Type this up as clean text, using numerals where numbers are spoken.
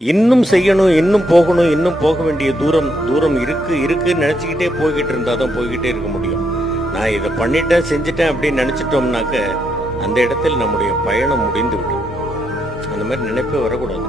இன்னும் செய்யணும், இன்னும் போகணும், இன்னும் போக வேண்டிய தூரம் தூரம் இருக்குன்னு நினச்சிக்கிட்டே போய்கிட்டு இருந்தால் தான் போய்கிட்டே இருக்க முடியும். நான் இதை பண்ணிட்டேன் செஞ்சுட்டேன் அப்படின்னு நினச்சிட்டோம்னாக்க அந்த இடத்தில் நம்முடைய பயணம் முடிந்து விடும். அந்த மாதிரி நினைப்பே வரக்கூடாது.